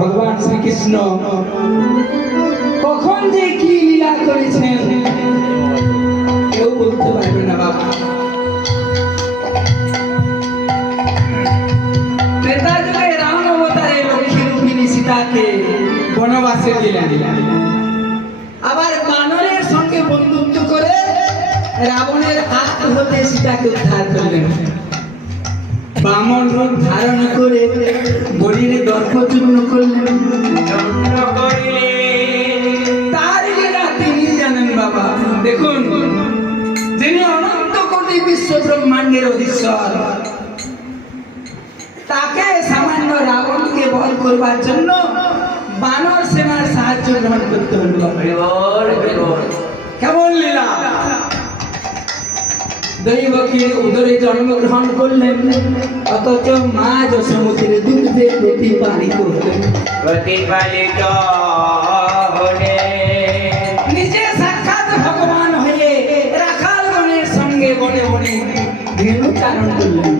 ভগবান শ্রীকৃষ্ণ কখন যে কি লীলা করেছেন, কেউ বলতে পারবে না বাবা। সীতাকে বনবাসে দিলেন। আবার বানরের সঙ্গে বন্ধুত্ব করে রাবণের হাত হতে সীতাকে উদ্ধার করলেন। বামন রূপ ধারণ করে বলিরে দর্পচূর্ণ করলেন। তার তিনি জানেন বাবা। দেখুন, যিনি অনন্ত কোটি বিশ্ব ব্রহ্মাণ্ডের অধীশ্বর, তাকে সামান্য রাবণকে বধ করবার জন্য বানর সেনার সাহায্য গ্রহণ করতে হলো। দৈবকে উদরে জন্মগ্রহণ করলেন। অথচ মা যশোমতির দুধে প্রতিপালিত হলেন। প্রতিপালিত নিজে সাক্ষাৎ ভগবান হয়ে রাখাল গণের সঙ্গে বনে বনে ধেনু চারণ করলেন।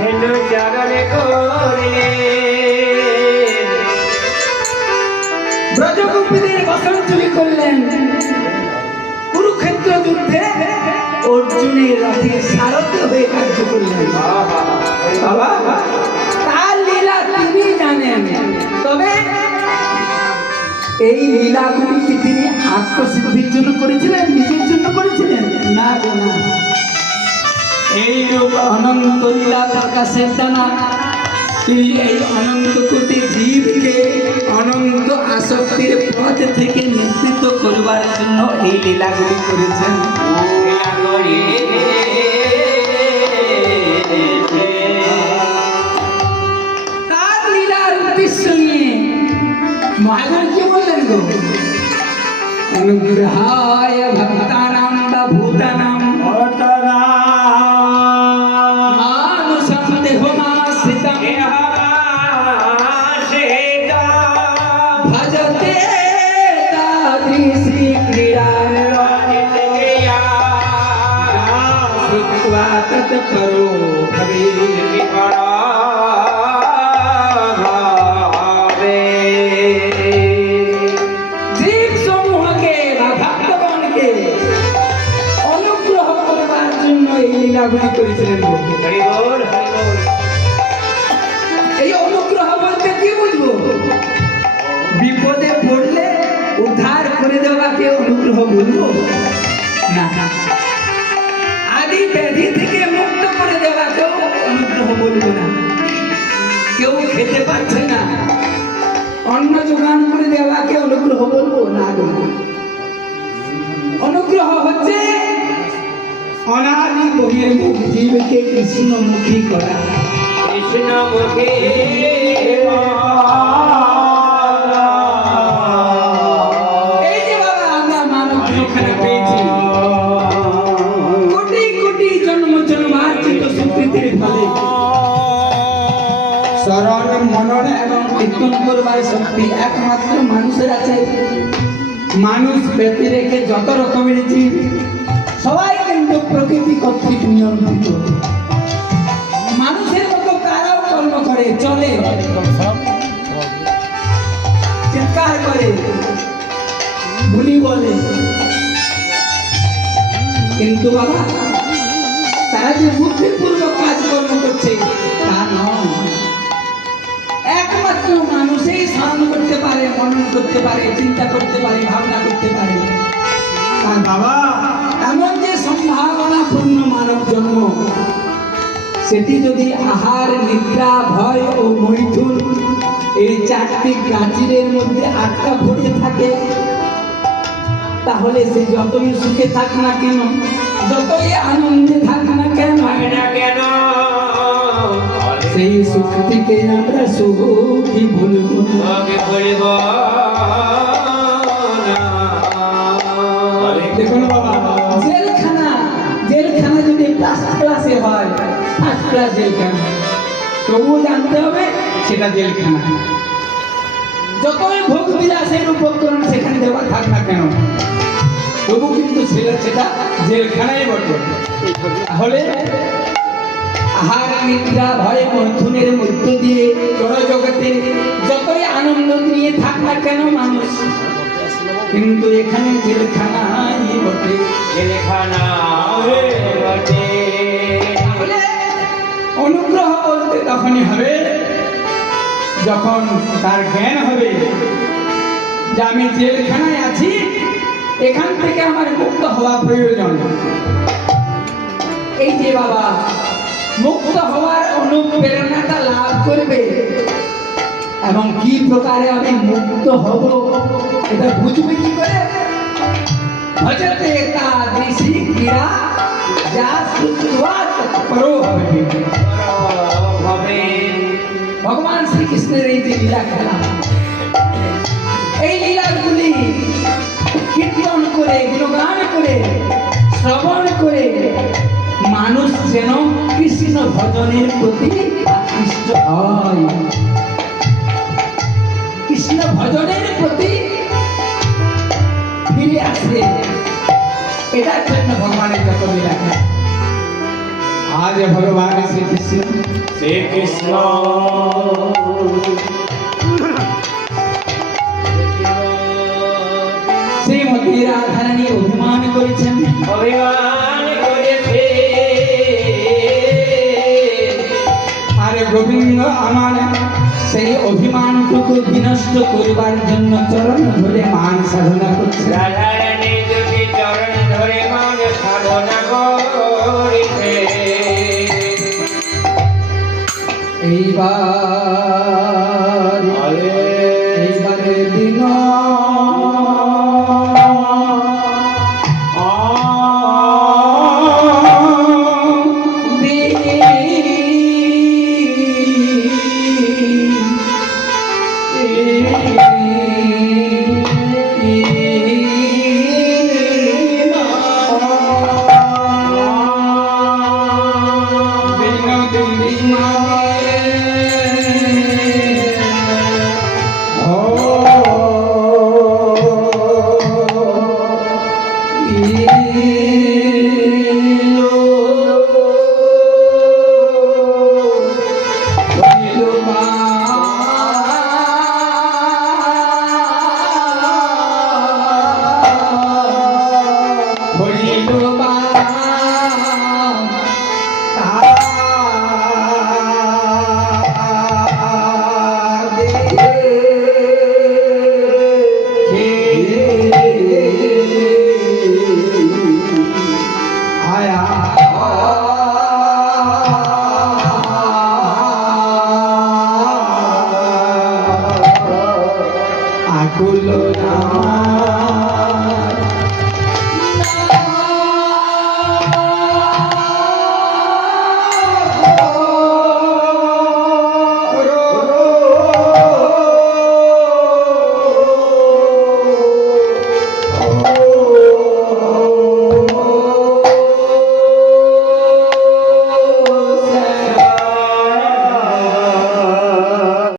হেনু চারণে করিলে ব্রজগোপীদের বসন চুরি করলেন। লীলাগুলি কি তিনি আত্মসিদ্ধির জন্য করেছিলেন, নিজের জন্য করেছিলেন? না গো অনন্ত লীলা প্রকাশের জানা তিনি এই অনন্ত কোটি জীবকে অনন্ত আসক্তির পথ থেকে নিশ্চিত করবার জন্য এই লীলাগুলি করেছেন। सहाय भक्तानां बभूतानां मानुषं देहो मम स्थितं भजते तादृशी क्रीडा कृत्वा तत्परो भवेत् এই করেছিলেন এই অনুগ্রহ বলতে কি বুঝব? বিপদে পড়লে উদ্ধার করে দেওয়াকে অনুগ্রহ বলব? না। আদি ব্যাধি থেকে মুক্ত বহির্মুখ জীবকে কৃষ্ণমুখী করা কৃষ্ণ মুখে এই যে বাবা আমরা মানব ওখানে পেয়েছি কোটি কোটি জন্ম জন্মার্জিত সুকৃতির ফলে স্মরণ মনন এবং কীর্তন করবার শক্তি একমাত্র মানুষের আছে মানুষ ব্যক্তি রেখে যত রকমের জীব সবাই প্রকৃতি কর্তৃক নিয়ন্ত্রিত মানুষের মতো তারাও কর্ম করে, চলে। চিৎকার করে ভুলি বলে। কিন্তু বাবা, তারা যে বুদ্ধিপূর্বক কাজকর্ম করছে, তা নয়। একমাত্র মানুষই স্মরণ করতে পারে, মনন করতে পারে, চিন্তা করতে পারে, ভাবনা করতে পারে। আর বাবা এমন যে সম্ভাবনাপূর্ণ মানব জন্ম। সেটি যদি আহার, নিদ্রা, ভয় ও মৈথুন এই চারটি প্রাচীরের মধ্যে আটকা পড়ে থাকে, তাহলে সে যতই সুখে থাক না কেন, যতই আনন্দে থাক না কেন কেন সেই সুখটিকে আমরা সুখী বলব বলিব জেলখানা যদি ক্লাসে হয় ফার্স্ট ক্লাস জেলখানা। তবুও জানতে হবে, সেটা জেলখানা। যতই সেখানে দেওয়া থাক না কেন, তবু কিন্তু সেটা সেটা জেলখানায় বটে। তাহলে আহার নিদ্রা ভয় মন্থনের মধ্য দিয়ে জড় জগতে যতই আনন্দ নিয়ে থাক না কেন মানুষ কিন্তু এখানে জেলখানাই বটে জেলখানা বটে। অনুগ্রহ বলতে তখনই হবে যখন তার জ্ঞান হবে যে আমি জেলখানায় আছি এখান থেকে আমার মুক্ত হওয়া প্রয়োজন। এই যে বাবা মুক্ত হওয়ার অনুপ্রেরণাটা লাভ করবে। এবং কি প্রকারে আমি মুক্ত হব, এটা বুঝবে কি করে? ভজতে তাদৃশী ক্রীড়া যা তৎপরো হবে হবে। ভগবান শ্রীকৃষ্ণের এই যে লীলা খেলা এই লীলাগুলি কীর্তন করে, গুণগান করে, শ্রবণ করে, মানুষ যেন কৃষ্ণ ভজনের প্রতি আকৃষ্ট হয়। কৃষ্ণ ভজনের প্রতি ফিরে আসে। এটার জন্য ভগবানের যত খেলা আজ ভগবান শ্রীকৃষ্ণ শ্রীকৃষ্ণ। শ্রীমতী রাধারানী অভিমান করেছেন। অভিমান করেছে। আর গোবিন্দ আমার সেই অভিমানটুকু বিনষ্ট করবার জন্য চরণ ধরে মান সাধনা করছে। রাধারানী দুটি চরণ ধরে মান সাধনা করিতে। এইবার Oh,